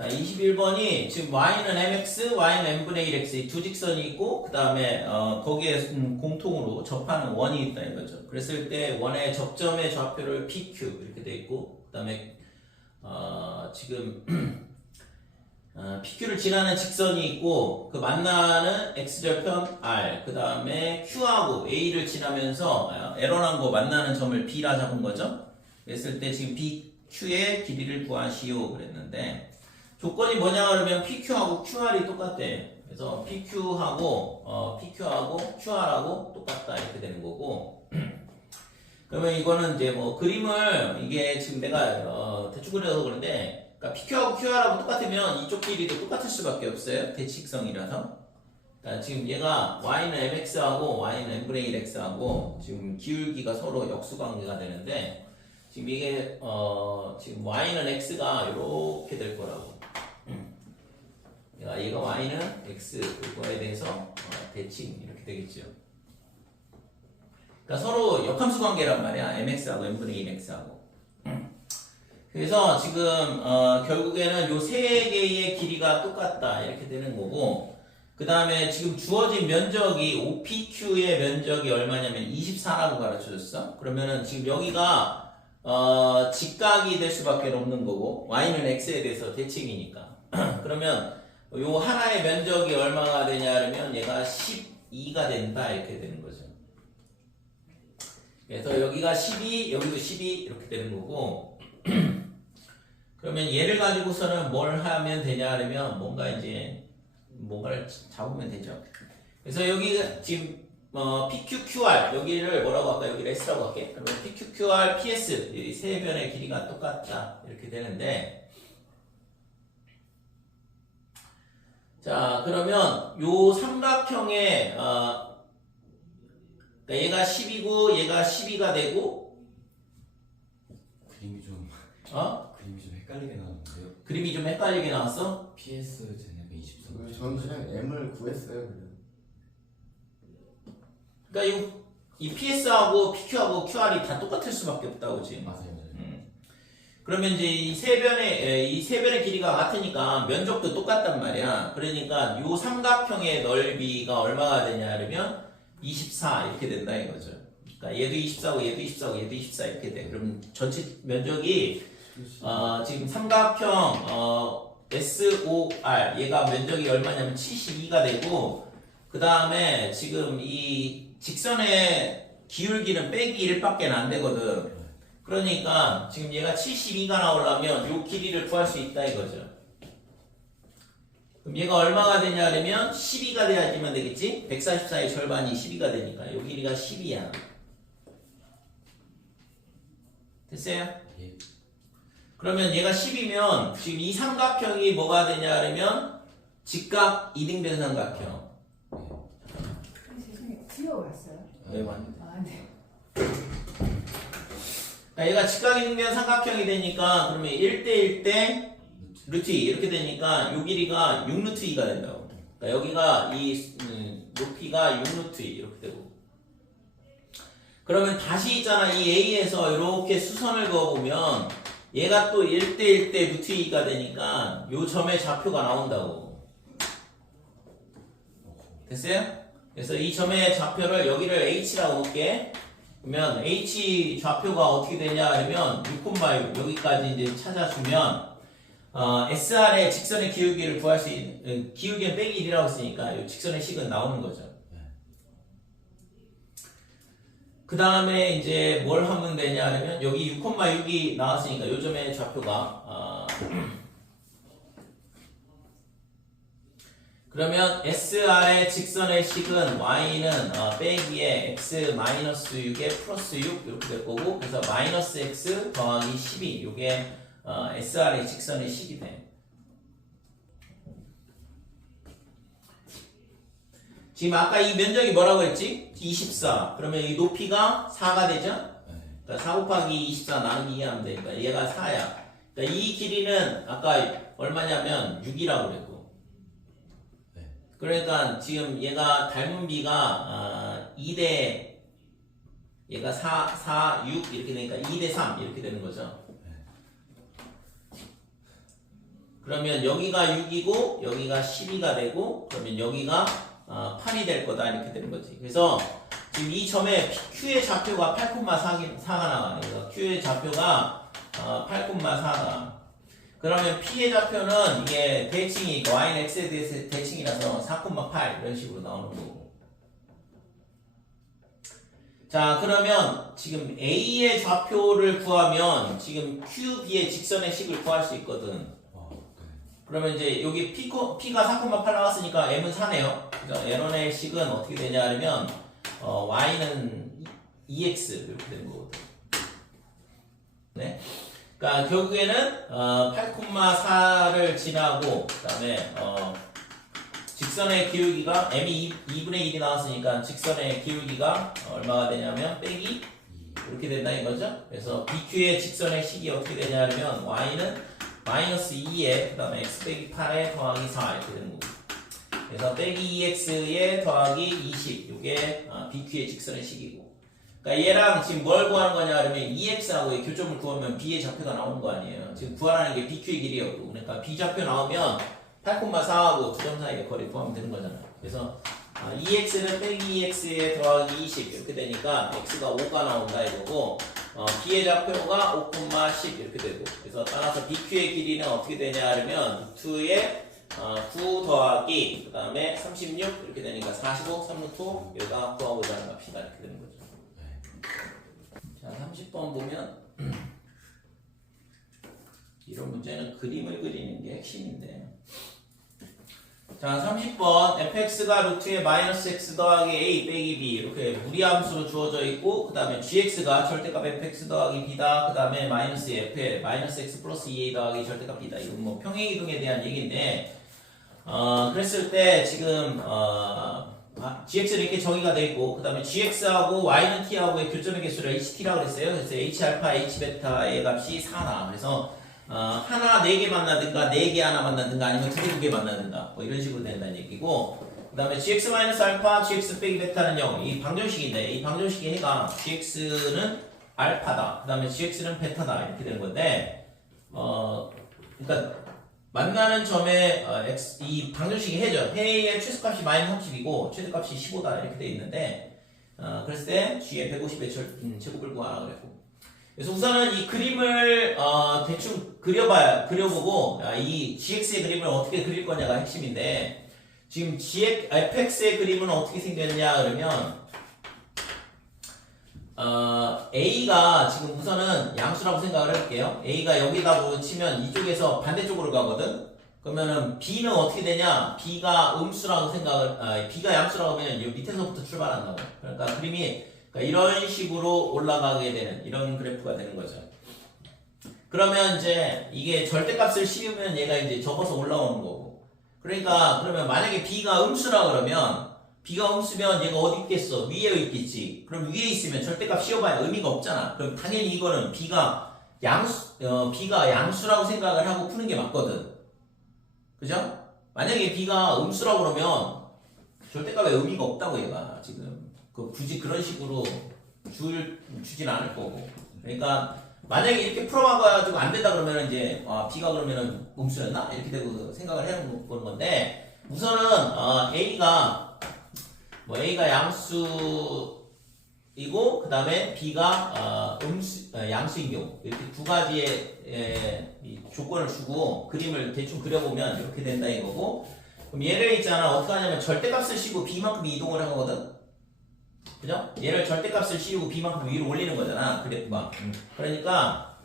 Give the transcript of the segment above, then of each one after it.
자, 21번이 지금 y는 mx, y는 n분의 1x 이 두 직선이 있고 그 다음에 거기에 공통으로 접하는 원이 있다 이거죠. 그랬을 때 원의 접점의 좌표를 PQ 이렇게 돼 있고 그 다음에 지금 PQ를 지나는 직선이 있고 그 만나는 x절편 R 그 다음에 Q하고 A를 지나면서 에러난 거 만나는 점을 B라 잡은 거죠. 그랬을 때 지금 BQ의 길이를 구하시오 그랬는데 조건이 뭐냐 그러면 PQ하고 QR이 똑같대. 그래서 PQ하고 QR하고 똑같다 이렇게 되는 거고. 그러면 이거는 이제 뭐 그림을 이게 지금 내가 대충 그려서 그런데 그러니까 PQ하고 QR하고 똑같으면 이쪽 길이도 똑같을 수밖에 없어요. 대칭성이라서. 그러니까 지금 얘가 y는 mx하고 y는 n분의 1x하고 지금 기울기가 서로 역수관계가 되는데 지금 이게 지금 y는 x가 이렇게 될 거라고. 얘가 y는 x 이거에 대해서 대칭 이렇게 되겠죠. 그러니까 서로 역함수 관계란 말이야. mx하고 n분의 1x하고. 그래서 지금 결국에는 요 세 개의 길이가 똑같다 이렇게 되는 거고 그 다음에 지금 주어진 면적이 OPQ의 면적이 얼마냐면 24라고 가르쳐줬어. 그러면은 지금 여기가 직각이 될 수밖에 없는 거고 y는 x에 대해서 대칭이니까 그러면 요 하나의 면적이 얼마가 되냐 하면 얘가 12가 된다 이렇게 되는 거죠. 그래서 여기가 12 여기도 12 이렇게 되는 거고 그러면 얘를 가지고서는 뭘 하면 되냐 하면 뭔가를 잡으면 되죠. 그래서 여기 지금 PQQR 여기를 뭐라고 할까? 여기를 S라고 할게. 그러면 PQQR PS 이 세 변의 길이가 똑같다 이렇게 되는데 자 그러면 요 삼각형의 그러니까 얘가 10이고 얘가 12가 되고 그림이 좀 헷갈리게 나왔는데요. 그림이 좀 헷갈리게 나왔어? PS 제곱이 24. 저는 그냥 M을 구했어요. 그러니까 이 PS하고 PQ하고 QR이 다 똑같을 수밖에 없다고 지금. 맞아요. 그러면 이제 이 세 변의 길이가 같으니까 면적도 똑같단 말이야. 그러니까 요 삼각형의 넓이가 얼마가 되냐 하면 24 이렇게 된다 이거죠. 그러니까 얘도 24고 얘도 24고 얘도 24 이렇게 돼. 그럼 전체 면적이 지금 삼각형 SOR 얘가 면적이 얼마냐면 72가 되고 그 다음에 지금 이 직선의 기울기는 빼기 1밖에 안 되거든. 그러니까 지금 얘가 72가 나오려면 요 길이를 구할 수 있다 이거죠. 그럼 얘가 얼마가 되냐 하면 12가 돼야지만 되겠지? 144의 절반이 12가 되니까 요 길이가 10이야. 됐어요? 예. 그러면 얘가 10이면 지금 이 삼각형이 뭐가 되냐 하면 직각 이등변 삼각형. 세상에 귀여웠어요. 왜 맞는데? 아, 네. 얘가 직각 이등변 삼각형이 되니까 그러면 1대 1대 루트 2 이렇게 되니까 요 길이가 6루트 2가 된다고. 그러니까 여기가 이 높이가 6루트 2 이렇게 되고. 그러면 다시 있잖아 이 A에서 이렇게 수선을 그어보면 얘가 또 1대 1대 루트 2가 되니까 요 점의 좌표가 나온다고. 됐어요? 그래서 이 점의 좌표를 여기를 H라고 볼게. 그러면 H 좌표가 어떻게 되냐 하면 6,6 여기까지 이제 찾아주면 SR의 직선의 기울기를 구할 수 있는 기울기는 빼기 1이라고 했으니까 이 직선의 식은 나오는 거죠. 그 다음에 이제 뭘 하면 되냐 하면 여기 6,6이 나왔으니까 이 점의 좌표가 그러면 SR의 직선의 식은 y는 빼기에 x-6에 플러스 6 이렇게 될 거고 그래서 마이너스 x 더하기 12 요게 SR의 직선의 식이 돼. 지금 아까 이 면적이 뭐라고 했지? 24. 그러면 이 높이가 4가 되죠? 그러니까 4 곱하기 24 나누기 2 하면 되니까 얘가 4야. 그러니까 이 길이는 아까 얼마냐면 6이라고 그랬고 그러니까 지금 얘가 닮은 비가 2대 얘가 4, 6 이렇게 되니까 2대 3 이렇게 되는 거죠. 그러면 여기가 6이고 여기가 12가 되고 그러면 여기가 8이 될 거다 이렇게 되는 거지. 그래서 지금 이 점에 Q의 좌표가 8,4가 나가요. Q의 좌표가 8,4가. 그러면 P의 좌표는 이게 대칭이 Y는 X에 대해서 대칭이라서 4,8 이런 식으로 나오는 거고. 자, 그러면 지금 A의 좌표를 구하면 지금 QB의 직선의 식을 구할 수 있거든. 그러면 이제 여기 P가 4,8 나왔으니까 M은 4네요. 그죠? L1의 식은 어떻게 되냐 하면 Y는 2X 이렇게 되는 거거든. 네. 그러니까 결국에는 8,4를 지나고 그다음에 직선의 기울기가 M이 2분의 1이 나왔으니까 직선의 기울기가 얼마가 되냐면 빼기 이렇게 된다 이거죠. 그래서 BQ의 직선의 식이 어떻게 되냐 하면 Y는 마이너스 2에 그 다음에 X 빼기 8에 더하기 4 이렇게 되는 거고. 그래서 빼기 2X에 더하기 20 이게 BQ의 직선의 식이고. 그러니까 얘랑 지금 뭘 구하는 거냐 하면 2X하고의 교점을 구하면 B의 좌표가 나오는 거 아니에요. 지금 구하라는 게 BQ의 길이였고. 그러니까 B 좌표 나오면 8,4하고 두 점 사이의 거리 구하면 되는 거잖아요. 그래서 2x는 빼기 2x에 더하기 20 이렇게 되니까 x가 5가 나온다 이거고 b의 좌표가 5,10 이렇게 되고 그래서 따라서 bq의 길이는 어떻게 되냐 하면 2에 9 더하기 그 다음에 36 이렇게 되니까 45, 3루트 여기가 구하고자 하는 값이다 이렇게 되는 거죠. 자 30번 보면 이런 문제는 그림을 그리는 게 핵심인데 자 30번 fx가 루트의 마이너스 x 더하기 a 빼기 b 이렇게 무리함수로 주어져 있고 그 다음에 gx가 절대값 fx 더하기 b다 그 다음에 마이너스 f에 마이너스 x 플러스 2a 더하기 절대값 b다 이건 뭐 평행이동에 대한 얘기인데 그랬을 때 지금 gx는 이렇게 정의가 되어 있고 그 다음에 gx하고 y는 t하고의 교점의 개수를 ht라고 그랬어요. 그래서 h알파 h베타의 값이 4다. 그래서 하나 4개 만나든가 4개 하나 만나든가 아니면 2개 2개 만나든가 뭐 이런 식으로 된다는 얘기고 그 다음에 gx-알파 gx 빼기 베타는요 이 방정식인데 이 방정식의 해가 gx는 알파다 그 다음에 gx는 베타다 이렇게 되는 건데 그러니까 만나는 점에 이 방정식이 해죠. 해의 최소값이 마이너스 30이고 최대값이 15다 이렇게 돼 있는데 그랬을 때 g의 150의 제곱을 구하라 그랬고 그래서 우선은 이 그림을 대충 그려보고 이 gx의 그림을 어떻게 그릴 거냐가 핵심인데 지금 fx의 그림은 어떻게 생겼냐 그러면 a가 지금 우선은 양수라고 생각을 해볼게요. a가 여기다 치면 이쪽에서 반대쪽으로 가거든. 그러면은 b는 어떻게 되냐? b가 음수라고 b가 양수라고 하면 이 밑에서부터 출발한다고. 그러니까 그림이 이런 식으로 올라가게 되는 이런 그래프가 되는 거죠. 그러면 이제 이게 절대값을 씌우면 얘가 이제 접어서 올라오는 거고. 그러니까 그러면 만약에 b가 음수라 그러면 b가 음수면 얘가 어디 있겠어? 위에 있겠지. 그럼 위에 있으면 절대값 씌워봐야 의미가 없잖아. 그럼 당연히 이거는 b가 양수라고 생각을 하고 푸는 게 맞거든. 그죠? 만약에 b가 음수라고 그러면 절대값에 의미가 없다고 얘가 지금. 굳이 그런 식으로 주진 않을 거고. 그러니까 만약에 이렇게 풀어봐가지고 안 된다 그러면 이제 b가 그러면은 음수였나 이렇게 되고 생각을 해보는 건데 우선은 a가 양수이고 그 다음에 b가 양수인 경우 이렇게 두 가지의 조건을 주고 그림을 대충 그려보면 이렇게 된다 이거고. 그럼 얘를 있잖아 어떻게 하냐면 절대값을 씌우고 b만큼 이동을 하거든. 그죠? 얘를 절대값을 씌우고 b만큼 위로 올리는 거잖아 그래프가. 그러니까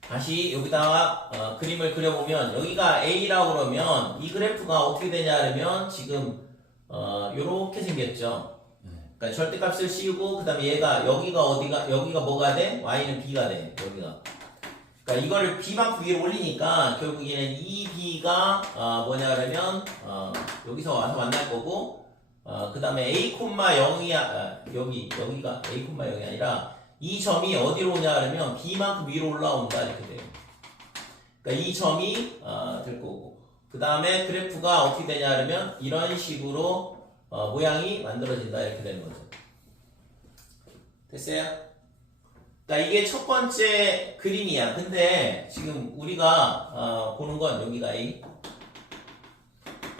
다시 여기다가 그림을 그려보면 여기가 a라고 그러면 이 그래프가 어떻게 되냐 하면 지금 요렇게 생겼죠. 그러니까 절대값을 씌우고 그 다음에 얘가 여기가 뭐가 돼? y는 b가 돼 여기가. 그러니까 이거를 b만큼 위로 올리니까 결국에는 이 b가 뭐냐 그러면 여기서 와서 만날 거고 그 다음에 a,0이 여기가 a,0이 아니라 이 점이 어디로 오냐 그러면 b만큼 위로 올라온다 이렇게 돼요. 그러니까 이 점이 될 거고 그 다음에 그래프가 어떻게 되냐 그러면 이런 식으로 모양이 만들어진다 이렇게 되는 거죠. 됐어요? 그러니까 이게 첫 번째 그림이야. 근데 지금 우리가 보는 건 여기가 A.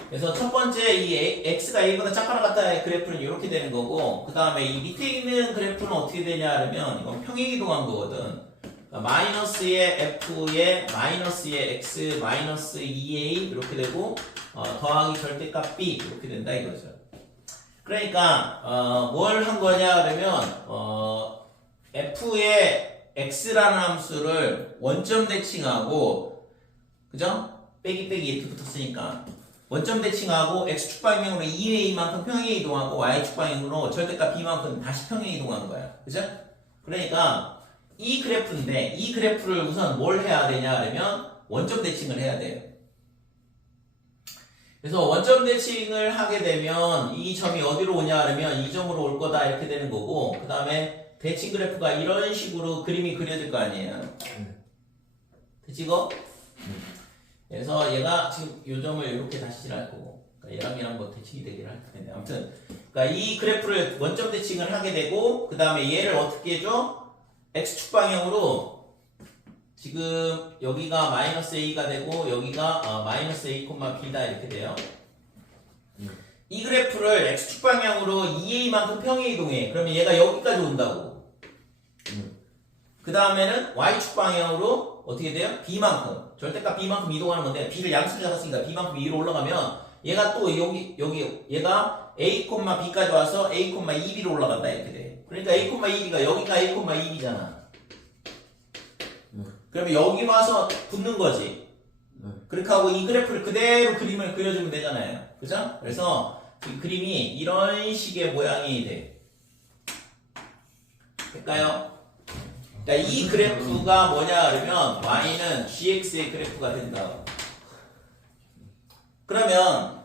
그래서 첫 번째 이 x가 a보다 작거나 같다의 그래프는 이렇게 되는 거고, 그 다음에 이 밑에 있는 그래프는 어떻게 되냐 하면 이건 평행이동한 거거든. 그러니까 마이너스의 f의 마이너스의 x 마이너스 2a 이렇게 되고 더하기 절대값 b 이렇게 된다 이거죠. 그러니까 뭘 한 거냐 그러면 f의 x라는 함수를 원점 대칭하고, 그죠? 빼기 이렇게 붙었으니까 원점 대칭하고 x축 방향으로 2a만큼 평행 이동하고 y축 방향으로 절대값 b만큼 다시 평행 이동한 거야. 그죠? 그러니까 이 그래프인데 이 그래프를 우선 뭘 해야 되냐 하면 원점 대칭을 해야 돼요. 그래서 원점 대칭을 하게 되면 이 점이 어디로 오냐 하면 이 점으로 올 거다 이렇게 되는 거고, 그 다음에 대칭 그래프가 이런 식으로 그림이 그려질 거 아니에요. 됐지 이거? 그래서 얘가 지금 요 점을 이렇게 다시 칠할 거고, 그러니까 얘랑 뭐 대칭이 되기를 할 텐데, 아무튼 그러니까 이 그래프를 원점 대칭을 하게 되고, 그 다음에 얘를 어떻게 해줘? x축 방향으로 지금 여기가 마이너스 a가 되고 여기가 마이너스 a, b다 이렇게 돼요. 이 그래프를 x축 방향으로 2a만큼 평행 이동해. 그러면 얘가 여기까지 온다고. 그 다음에는 y축 방향으로 어떻게 돼요? b만큼, 절대값 b만큼 이동하는 건데, b를 양수로 잡았으니까 b만큼 위로 올라가면 얘가 또 여기 얘가 a, b까지 와서 a, 2b로 올라간다 이렇게 돼. 그러니까 a, 2b가 여기가 a, 2b잖아. 그러면 여기 와서 붙는 거지. 그렇게 하고 이 그래프를 그대로 그림을 그려주면 되잖아요. 그죠? 그래서 이 그림이 이런 식의 모양이 돼. 될까요? 그러니까 이 그래프가 뭐냐 그러면 y는 gx의 그래프가 된다. 그러면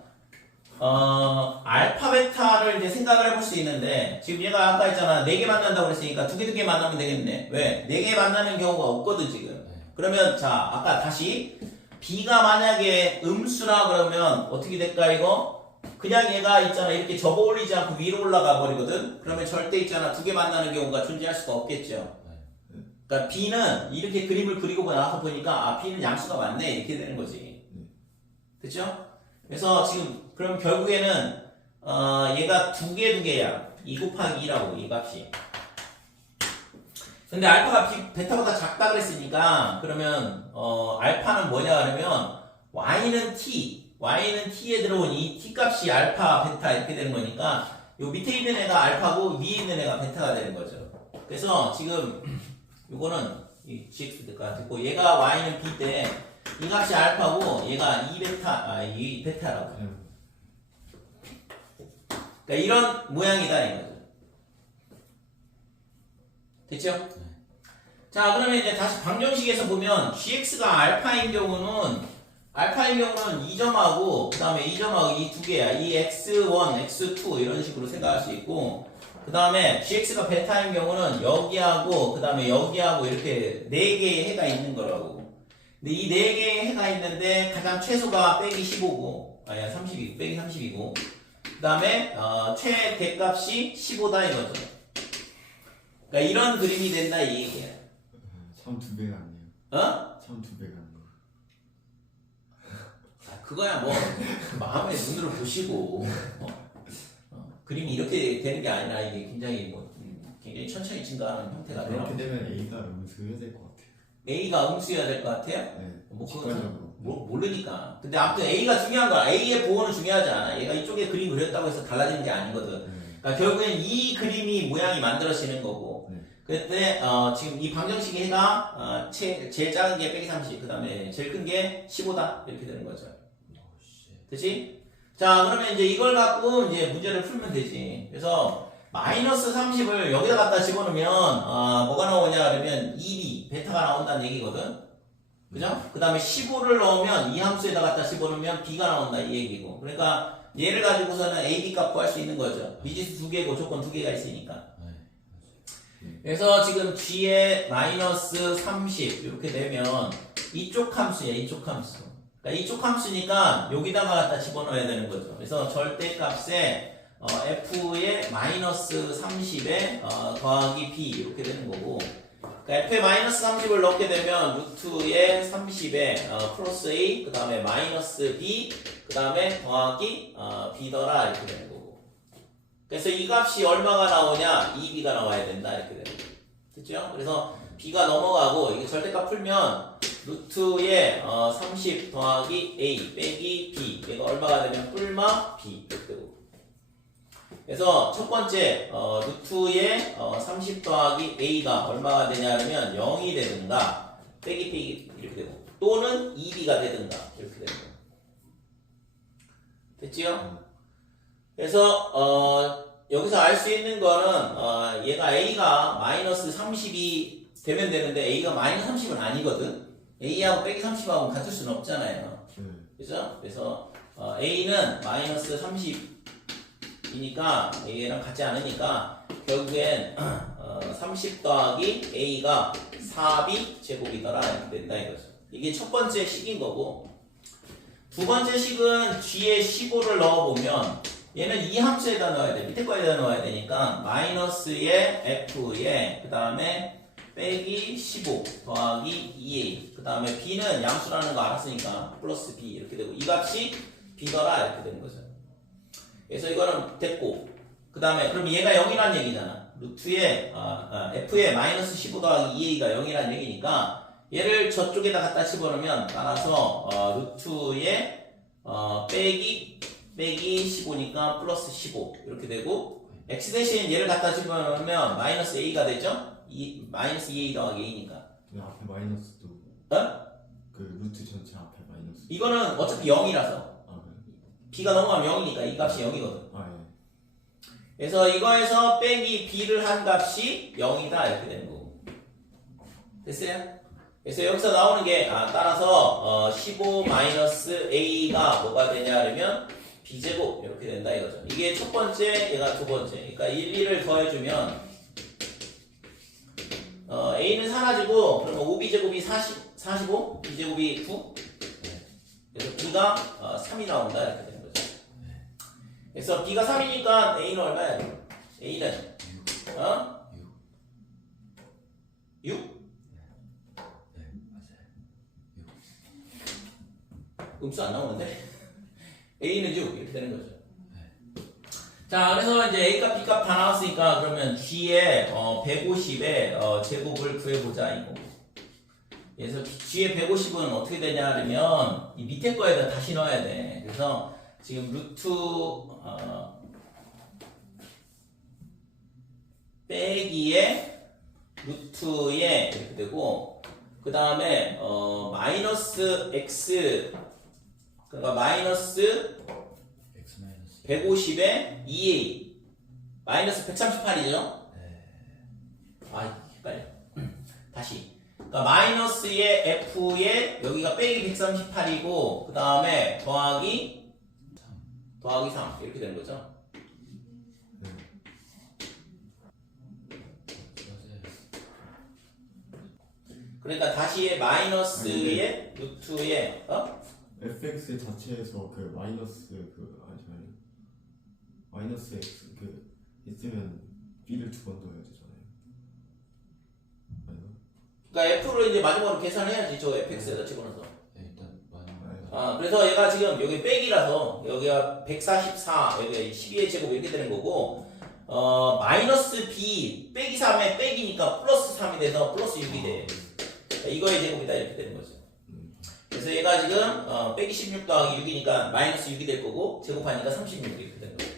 알파 베타를 이제 생각을 해볼 수 있는데, 지금 얘가 아까 했잖아 4개 만난다고 그랬으니까 2개 만나면 되겠네. 왜? 4개 만나는 경우가 없거든 지금. 그러면 자 아까 다시 b가 만약에 음수라 그러면 어떻게 될까 이거? 그냥 얘가 있잖아 이렇게 접어 올리지 않고 위로 올라가 버리거든. 그러면 절대 있잖아 2개 만나는 경우가 존재할 수가 없겠죠. 그러니까 b는 이렇게 그림을 그리고 나서 보니까 b는 양수가 맞네 이렇게 되는 거지. 됐죠? 그래서 지금 그럼 결국에는 얘가 2개야. 2 곱하기 2라고 이 값이. 근데 알파가 베타보다 작다 그랬으니까 그러면 알파는 뭐냐 그러면 y는 t에 들어온 이 t 값이 알파 베타 이렇게 되는 거니까 요 밑에 있는 애가 알파고 위에 있는 애가 베타가 되는 거죠. 그래서 지금 요거는 이 gx 됐고 얘가 y는 b 때 이 값이 알파고 얘가 2 베타라고. 그러니까 이런 모양이다 이거죠. 됐죠? 자 그러면 이제 다시 방정식에서 보면 gx가 알파인 경우는 2점하고 그 다음에 2점하고 이 2개야. 이 x1, x2 이런 식으로 생각할 수 있고, 그 다음에 gx가 베타인 경우는 여기하고 그 다음에 여기하고 이렇게 4개의 해가 있는 거라고. 근데 이 4개의 해가 있는데 가장 최소가 빼기 15고, 아니야 30이고 빼기 30이고, 그 다음에 최대값이 15다 이거죠. 그러니까 이런 그림이 된다 이 얘기야. 참 2배 같네요. 참 2배 같네요. 그거야 뭐 마음의 눈으로 보시고 그림이 이렇게 되는 게 아니라 이게 굉장히 굉장히 천천히 증가하는 형태가 돼요. 그렇게 되면 A가 음수여야 될 것 같아요. A가 음수여야 될 것 같아요? 네. 뭐 직관적으로. 모르니까. 근데 아무튼 A가 중요한 거야. A의 보호는 중요하지 않아. 얘가 이쪽에 그림 그렸다고 해서 달라지는 게 아니거든. 그러니까 결국엔 이 그림이 모양이 만들어지는 거고. 그때 지금 이 방정식의 해가 제일 작은 게 빼기 30, 그 다음에 제일 큰 게 15다 이렇게 되는 거죠. 됐지? 자 그러면 이제 이걸 갖고 이제 문제를 풀면 되지. 그래서 마이너스 30을 여기다 갖다 집어넣으면 뭐가 나오냐 그러면 2b 베타가 나온다는 얘기거든. 그죠? 그 다음에 15를 넣으면 이 함수에다 갖다 집어넣으면 b가 나온다 이 얘기고. 그러니까 얘를 가지고서는 a, b 값 구할 수 있는 거죠. 미지수 2개고 조건 2개가 있으니까. 그래서 지금 g에 마이너스 30 이렇게 되면 이쪽 함수야 이쪽 함수. 그러니까 이쪽 함수니까 여기다가 갖다 집어넣어야 되는 거죠. 그래서 절대값에 f의 마이너스 30에 더하기 b 이렇게 되는 거고, f에 마이너스 30을 넣게 되면 루트에 30에 플러스 a 그 다음에 마이너스 b 그 다음에 더하기 b더라 이렇게 되는 거고. 그래서 이 값이 얼마가 나오냐? 2b가 나와야 된다 이렇게 되는 거고. 됐죠? 그래서 b가 넘어가고 이게 절대값 풀면 루트에 30 더하기 a 빼기 b 얘가 얼마가 되면 뿔마 b 이렇게 되고. 그래서 첫 번째 루트에 30 더하기 a가 얼마가 되냐면 0이 되든가 빼기 이렇게 되고 또는 2b가 되든가 이렇게 되는 거예요. 됐지요? 그래서 여기서 알 수 있는 거는 얘가 a가 마이너스 30이 되면 되는데 a가 마이너스 30은 아니거든. a하고 빼기 30하고 같을 수는 없잖아요. 그죠? 그래서 a는 마이너스 30이니까 얘랑 같지 않으니까 결국엔 30 더하기 a가 4b 제곱이더라 이렇게 된다 이거죠. 이게 첫 번째 식인 거고 두 번째 식은 뒤에 15를 넣어보면 얘는 이 함수에다 넣어야 돼. 밑에 거에다 넣어야 되니까 마이너스에 f에 그 다음에 빼기 15 더하기 2a 그 다음에 b는 양수라는 거 알았으니까 플러스 b 이렇게 되고 이 값이 b더라 이렇게 되는 거죠. 그래서 이거는 됐고 그 다음에 그럼 얘가 0이란 얘기잖아. 루트에 f에 마이너스 15 더하기 2a가 0이란 얘기니까 얘를 저쪽에다 갖다 집어넣으면 따라서 루트에 빼기 15니까 플러스 15 이렇게 되고 x 대신 얘를 갖다 집어넣으면 마이너스 a가 되죠? 마이너스 2a 더하기 a니까 근데 앞에 마이너스도 그 루트 전체 앞에 마이너스. 이거는 어차피 0이라서 그래? b가 넘어가면 0이니까 이 값이 0이거든. 예. 그래서 이거에서 빼기 b를 한 값이 0이다 이렇게 되는 거고. 됐어요? 그래서 여기서 나오는 게 따라서 15 마이너스 a가 뭐가 되냐 그러면 b제곱 이렇게 된다 이거죠. 이게 첫 번째 얘가 두 번째. 그러니까 1, 2를 더해주면 a는 사라지고 그러면 5b제곱이 45 b제곱이 9 그래서 b가 3이 나온다 이렇게 되는 거죠. 그래서 b가 3이니까 a는 얼마야? a는 6? 네, 맞아요. 음수 안 나오는데? a는 6 이렇게 되는 거죠. 자, 그래서 이제 a값 b값 다 나왔으니까 그러면 g에 150의 제곱을 구해보자 이거. 그래서 g의 150은 어떻게 되냐 그러면 이 밑에 거에다 다시 넣어야 돼. 그래서 지금 루트 빼기에 루트에 이렇게 되고 그 다음에 마이너스 x 그러니까 마이너스 x 마이너스 150에 2a 마이너스 138이죠? 헷갈려. 다시. 그러니까 마이너스의 f에 여기가 빼기 138이고 그 다음에 더하기 3 이렇게 되는 거죠. 맞아요. 그러니까 다시의 마이너스의 루트에 fx 자체에서 그 마이너스 마이너스 x 있으면 b를 두 번 넣어야 되잖아요. 아닌가? 그러니까 f를 이제 마지막으로 계산해야지 저 fx에다 집어넣어서. 네, 일단 그래서 얘가 지금 여기 빼기라서 여기가 144 여기 12의 제곱 이렇게 되는 거고 마이너스 b 빼기 3에 빼기니까 플러스 3이 돼서 플러스 6이 돼. 이거의 제곱이다 이렇게 되는 거죠. 그래서 얘가 지금 빼기 16 더하기 6이니까 마이너스 6이 될 거고 제곱하니까 36 이렇게 되는 거죠.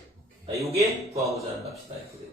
요게 구하고자 하는 값이다 이렇게 되는 거죠.